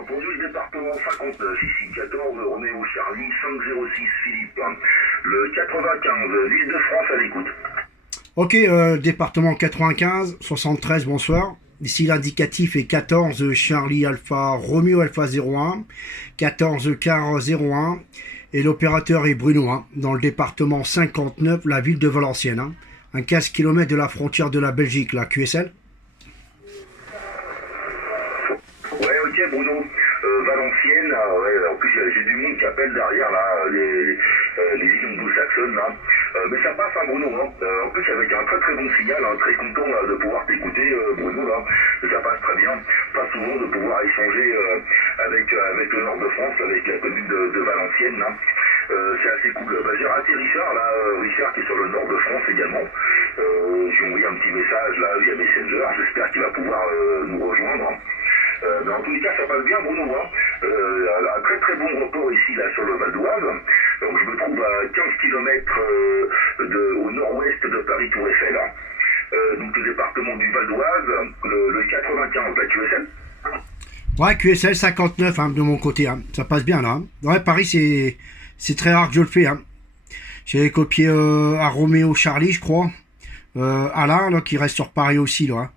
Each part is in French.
entendu le département 59, ici 14, Roméo Charlie, 506 Philippe. Le 95, l'île de France à l'écoute. Ok, département 95, 73, bonsoir. Ici l'indicatif est 14 Charlie Alpha Romeo Alpha 01, 14 Car 01 et l'opérateur est Bruno, hein, dans le département 59, la ville de Valenciennes, hein, à 15 km de la frontière de la Belgique, la QSL. Ouais, ok Bruno, Valenciennes, ouais, en plus j'ai du monde qui appelle derrière là, les îles anglo-saxonnes là. Mais ça passe hein, Bruno, hein. En plus avec un très très bon signal, hein, très content là, de pouvoir t'écouter Bruno là, ça passe très bien, pas souvent de pouvoir échanger avec le nord de France, avec la commune de Valenciennes là. C'est assez cool. Bah, j'ai raté Richard là, Richard qui est sur le nord de France également. J'ai envoyé un petit message là via Messenger, j'espère qu'il va pouvoir nous rejoindre. Mais en tous les cas, ça passe bien, Bruno. Hein. Un très très bon report ici là sur le Val d'Oise. Donc je me trouve à 15 km au nord-ouest de Paris Tour Eiffel. Donc le département du Val d'Oise, le 95, la QSL. Ouais, QSL 59 hein, de mon côté, hein. Ça passe bien là. Hein. Ouais, Paris c'est très rare que je le fais. Hein. J'avais copié à Roméo Charlie, je crois. Alain là, qui reste sur Paris aussi là. Hein.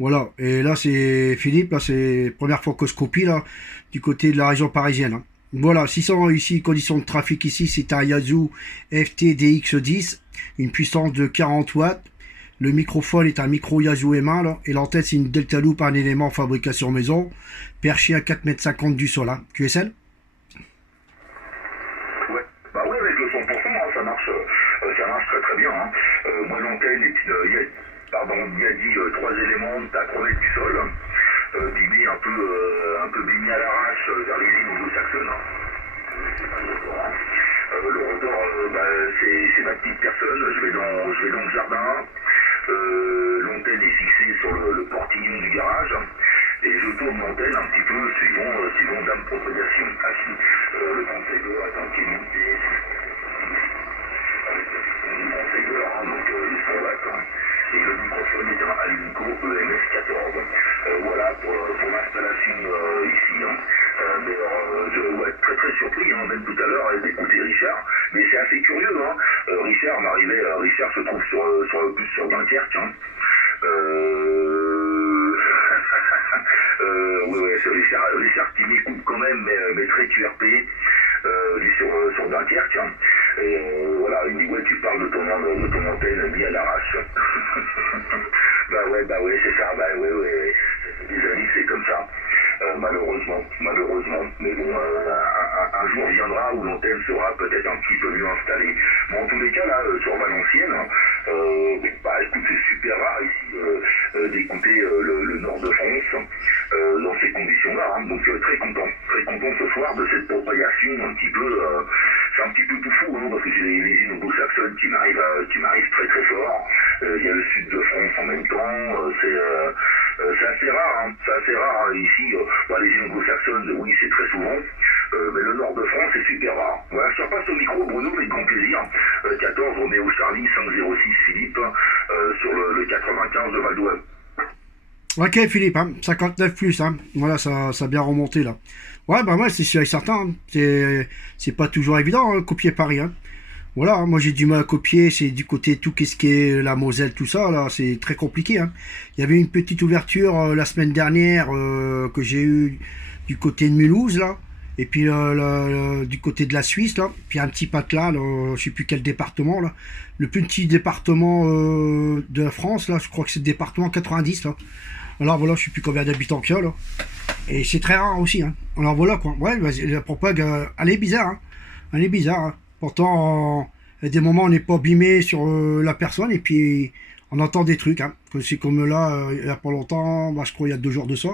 Voilà, et là c'est Philippe, là c'est la première fois que je copie là, du côté de la région parisienne. Hein. Voilà, 600 ici, conditions de trafic ici, c'est un Yazoo FT-DX10, une puissance de 40 watts. Le microphone est un micro Yazoo M1 là, et l'antenne c'est une Delta Loop, un élément fabrication maison, perché à 4,50 m du sol. Hein. QSL? Ouais, bah oui, avec le 100%, hein, ça marche très très bien. Hein. Moi l'antenne est il y a dit 3 éléments à 3 mètres du sol, bimé un peu bimé à l'arrache vers les îles anglo-saxonnes. C'est pas le rotor. Hein. Le rotor, c'est ma petite personne. Je vais dans le jardin. L'antenne est fixée sur le portillon du garage. Et je tourne l'antenne un petit peu suivant dame propagation. Le conseiller est un pied monté. Avec le conseiller, hein, donc ils sont là. Et le microphone est un Alinco EMS 14. Voilà pour l'installation ici. Hein. Mais je vais être très très surpris, hein, même tout à l'heure, d'écouter Richard. Mais c'est assez curieux. Hein. Richard se trouve plus sur Dunkerque. Hein. Oui, c'est Richard qui m'écoute quand même, mais très QRP. Lui sur Dunkerque. Hein. Et voilà, il me dit ouais tu parles de ton antenne mis à l'arrache. bah ouais c'est ça, ouais. Des amis c'est comme ça. Malheureusement. Mais bon, un jour viendra où l'antenne sera peut-être un petit peu mieux installée. Mais en tous les cas là, sur Valenciennes, écoute, c'est super rare ici d'écouter le nord de France dans ces conditions-là. Hein. Donc très content ce soir de cette propagation un petit peu. C'est un petit peu tout fou, hein, parce que j'ai les îles anglo-saxonnes qui m'arrivent très très fort. Il y a le sud de France en même temps. C'est assez rare, hein. C'est assez rare hein. Ici. Les îles anglo-saxonnes, oui, c'est très souvent. Mais le nord de France, c'est super rare. Voilà, je te repasse au micro, Bruno, avec grand plaisir. 14 Roméo Charlie, 506 Philippe, sur le 95 de Val d'Oise. Ok Philippe, hein, 59 plus, hein. Voilà, ça a bien remonté là. Ouais, bah moi c'est sûr et certain, hein. C'est pas toujours évident, hein, copier Paris. Hein. Voilà, hein, moi j'ai du mal à copier, c'est du côté tout qu'est-ce qui est la Moselle, tout ça, là, c'est très compliqué. Hein. Il y avait une petite ouverture la semaine dernière que j'ai eu du côté de Mulhouse, là, et puis du côté de la Suisse, là, puis un petit patelin, là, je sais plus quel département, là. Le plus petit département de la France, là, je crois que c'est le département 90, là. Alors voilà, je sais plus combien d'habitants qu'il y a, là. Et c'est très rare aussi, hein. Alors voilà, quoi. Ouais, la propague, elle est bizarre, hein. Elle est bizarre, hein. Pourtant, à des moments, on n'est pas abîmé sur la personne, et puis on entend des trucs, hein. C'est comme là, il n'y a pas longtemps, je crois il y a 2 jours de ça.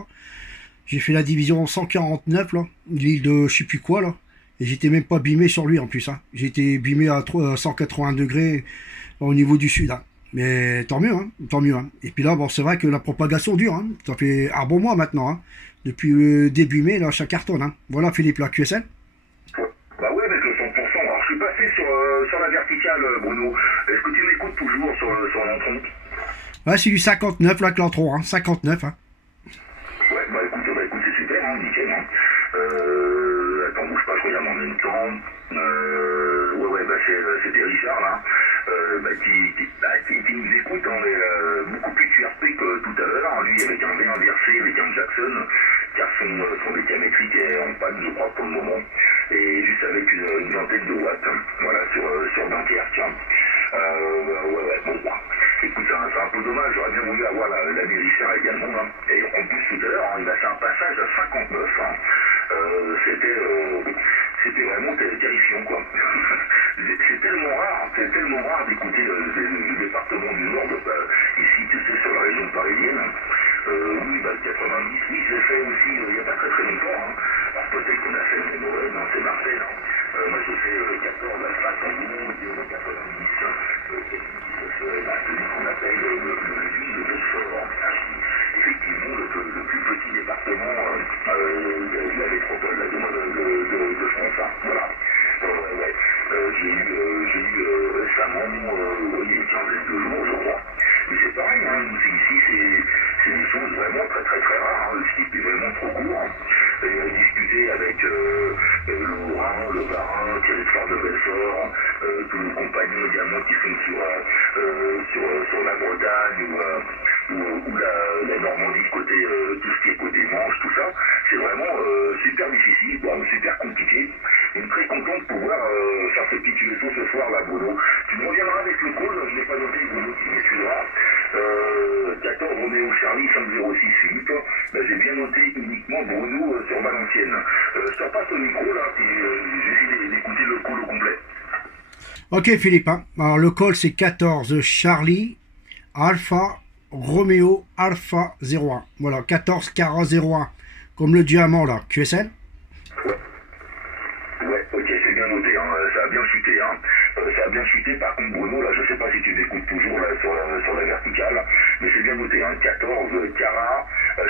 J'ai fait la division 149, là, l'île de je sais plus quoi, là. Et j'étais même pas abîmé sur lui, en plus, hein. J'ai été abîmé à 180 degrés au niveau du sud, hein. Mais tant mieux, hein, tant mieux. Hein. Et puis là, bon, c'est vrai que la propagation dure. Hein. Ça fait un bon mois maintenant. Hein. Depuis début mai, là, ça cartonne. Hein. Voilà, Philippe, la QSL. Bah oui, avec le 100%. Alors, je suis passé sur la verticale, Bruno. Est-ce que tu m'écoutes toujours sur l'entron? Ouais, c'est du 59, là, que l'entron. Hein. 59. Hein. Ouais, bah écoute, c'est super, hein, nickel. Hein. Attends, bouge pas, je regarde en même temps. Ouais, bah c'était Richard, là, qui nous écoute, on est beaucoup plus QRP que tout à l'heure. Lui, avec un V inversé, avec un Jackson, car son mécamétrique est en panne, je crois, pour le moment, et juste avec une vingtaine de watts, voilà, sur Dunkerque. Ouais, bon, bah, écoute, c'est un peu dommage, j'aurais bien voulu avoir l'ami Richard également, hein. Et en plus, tout à l'heure, hein, il a fait un passage à 59, hein. C'était vraiment terrifiant, quoi. C'est tellement rare d'écouter le département du Nord, ici, tu sais, sur la région parisienne. Oui, bah, le 90, oui, je l'ai fait aussi il n'y a pas très longtemps, hein. Alors peut-être qu'on a fait le même, hein, c'est Marcel, hein. Moi, je fais 14, Alpha, Tango, 90, celui qu'on appelle l'île de Fort. Effectivement, le plus petit département de la métropole de France, hein. Voilà. Ouais. J'ai eu récemment, il y a une quinzaine de jours, je crois. Mais c'est pareil, hein, ici, c'est des choses vraiment très rares, hein. Le slip est vraiment trop court, hein. Et discuter avec le Haut-Rhin, le Bas-Rhin, Thierry de Fort de Belfort, tous nos compagnons également qui sont sur la Bretagne ou la Normandie, côté tout ce qui est côté Manche, tout ça, c'est vraiment super difficile, quoi, super compliqué. Donc très content de pouvoir faire ce petit leçon ce soir là, Bruno. Tu me reviendras avec le call, je n'ai pas noté, Bruno, qui me suivra. 14 Roméo Charlie 506 Philippe. Ben, j'ai bien noté uniquement Bruno sur Valenciennes. Je te repasse au micro là, et j'essaie d'écouter le call au complet. Ok Philippe, hein. Alors le call c'est 14 Charlie Alpha Roméo Alpha 01. Voilà, 14 Cara 01. Comme le diamant là, QSL. Ouais, ok, c'est bien noté, hein. Ça a bien chuté, hein. Ça a bien chuté, par contre Bruno, là, je sais pas si tu m'écoutes toujours là, sur la verticale, mais c'est bien noté, hein. 14 Cara,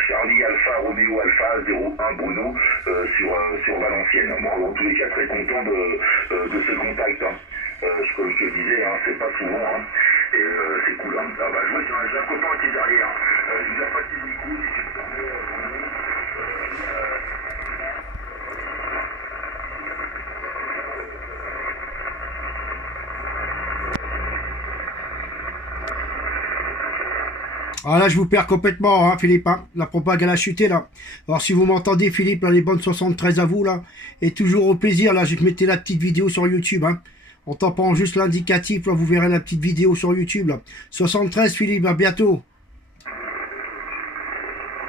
Charlie Alpha, Roméo Alpha 01 Bruno sur Valenciennes. Bon, en tous les cas, très content de ce contact, hein. Comme je te disais, hein, c'est pas souvent, hein. Et c'est cool, hein. Ah, bah, j'ai un copain qui est derrière. Je vous ai passé le micro, si tu me permets, Ah là, je vous perds complètement, hein, Philippe. Hein. La propagande a chuté, là. Alors, si vous m'entendez, Philippe, là, les bonnes 73 à vous, là. Et toujours au plaisir, là, je vais te mettre la petite vidéo sur YouTube, hein. En tapant juste l'indicatif, là, vous verrez la petite vidéo sur YouTube, là. 73, Philippe, à bientôt.